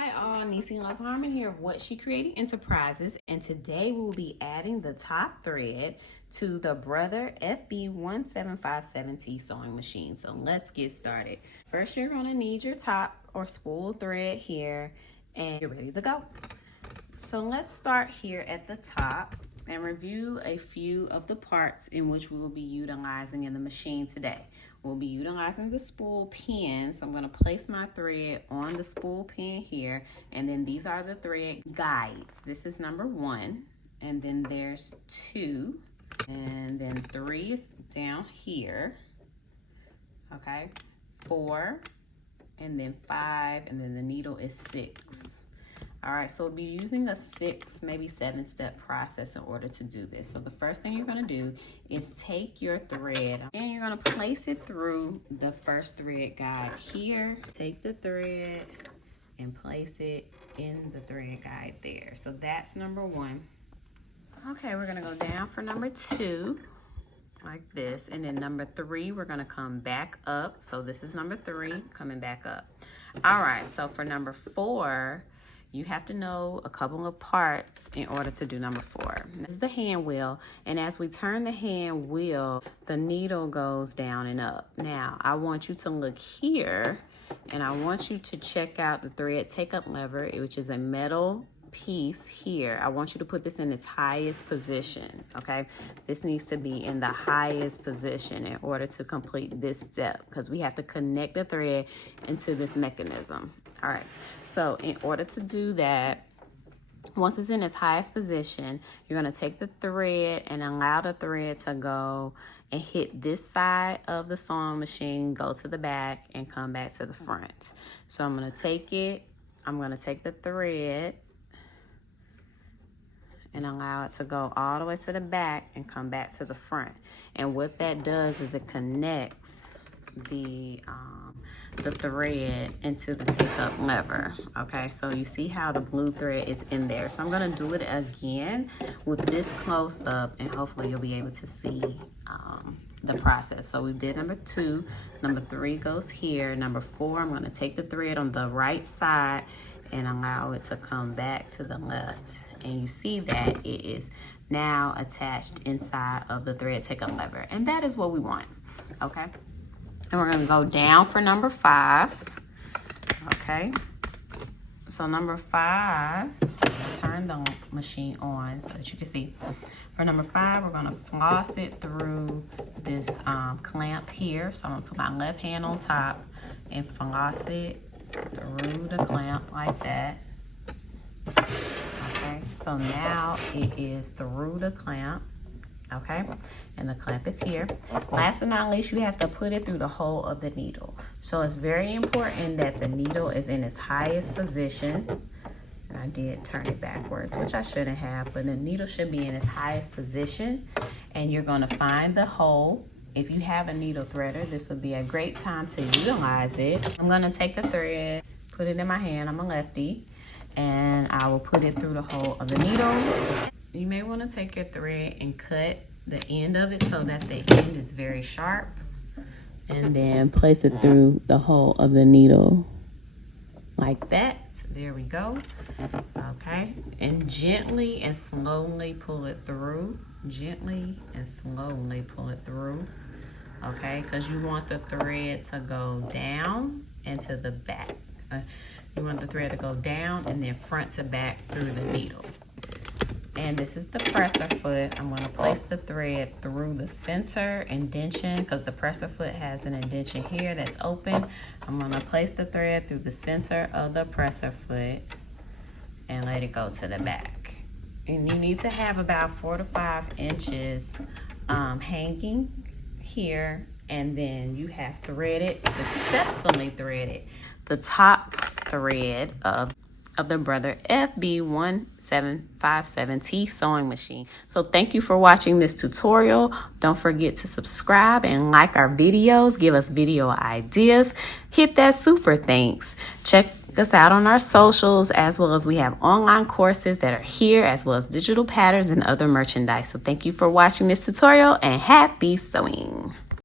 Hi all, Neci Love Harmon here of What She Created Enterprises, and today we will be adding the top thread to the Brother FB1757T sewing machine. So let's get started. First, you're going to need your top or spool thread here, and you're ready to go. So let's start here at the top and review a few of the parts in which we will be utilizing in the machine today. We'll be utilizing the spool pin, so I'm going to place my thread on the spool pin here, and then these are the thread guides. This is number 1, and then there's 2, and then 3 is down here, okay, 4, and then 5, and then the needle is 6. All right, so we'll be using a 6, maybe 7-step process in order to do this. So the first thing you're gonna do is take your thread and you're gonna place it through the first thread guide here. Take the thread and place it in the thread guide there. So that's number 1. Okay, we're gonna go down for number 2, like this. And then number 3, we're gonna come back up. So this is number 3, coming back up. All right, so for number 4, you have to know a couple of parts in order to do number 4. This is the hand wheel, and as we turn the hand wheel, the needle goes down and up. Now, I want you to look here, and I want you to check out the thread take-up lever, which is a metal piece here. I want you to put this in its highest position, okay? This needs to be in the highest position in order to complete this step, because we have to connect the thread into this mechanism. All right, so in order to do that, once it's in its highest position, you're going to take the thread and allow the thread to go and hit this side of the sewing machine, go to the back, and come back to the front. So I'm going to take it, I'm going to take the thread and allow it to go all the way to the back and come back to the front. And what that does is it connects the thread into the take-up lever. Okay, so you see how the blue thread is in there. So I'm going to do it again with this close up, and hopefully you'll be able to see the process. So we did number 2, number 3 goes here, number 4, I'm going to take the thread on the right side and allow it to come back to the left. And you see that it is now attached inside of the thread take-up lever. And that is what we want, okay? And we're gonna go down for number 5, okay? So number 5, turn the machine on so that you can see. For number 5, we're gonna floss it through this clamp here. So I'm gonna put my left hand on top and floss it through the clamp like that. Okay, so now it is through the clamp, okay, and the clamp is here. Last but not least, you have to put it through the hole of the needle. So it's very important that the needle is in its highest position. And I did turn it backwards, which I shouldn't have, but the needle should be in its highest position. And you're going to find the hole. If you have a needle threader, this would be a great time to utilize it. I'm going to take the thread, put it in my hand. I'm a lefty. And I will put it through the hole of the needle. You may want to take your thread and cut the end of it so that the end is very sharp. And then place it through the hole of the needle like that. There we go. Okay. And gently and slowly pull it through. Gently and slowly pull it through. Okay, because you want the thread to go down and to the back. You want the thread to go down and then front to back through the needle. And this is the presser foot. I'm going to place the thread through the center indentation because the presser foot has an indentation here that's open. I'm going to place the thread through the center of the presser foot and let it go to the back. And you need to have about 4 to 5 inches hanging here, and then you have successfully threaded the top thread of the Brother FB1757T sewing machine. So thank you for watching this tutorial. Don't forget to subscribe and like our videos. Give us video ideas. Hit that super thanks. Check us out on our socials, as well as we have online courses that are here, as well as digital patterns and other merchandise. So thank you for watching this tutorial, and happy sewing.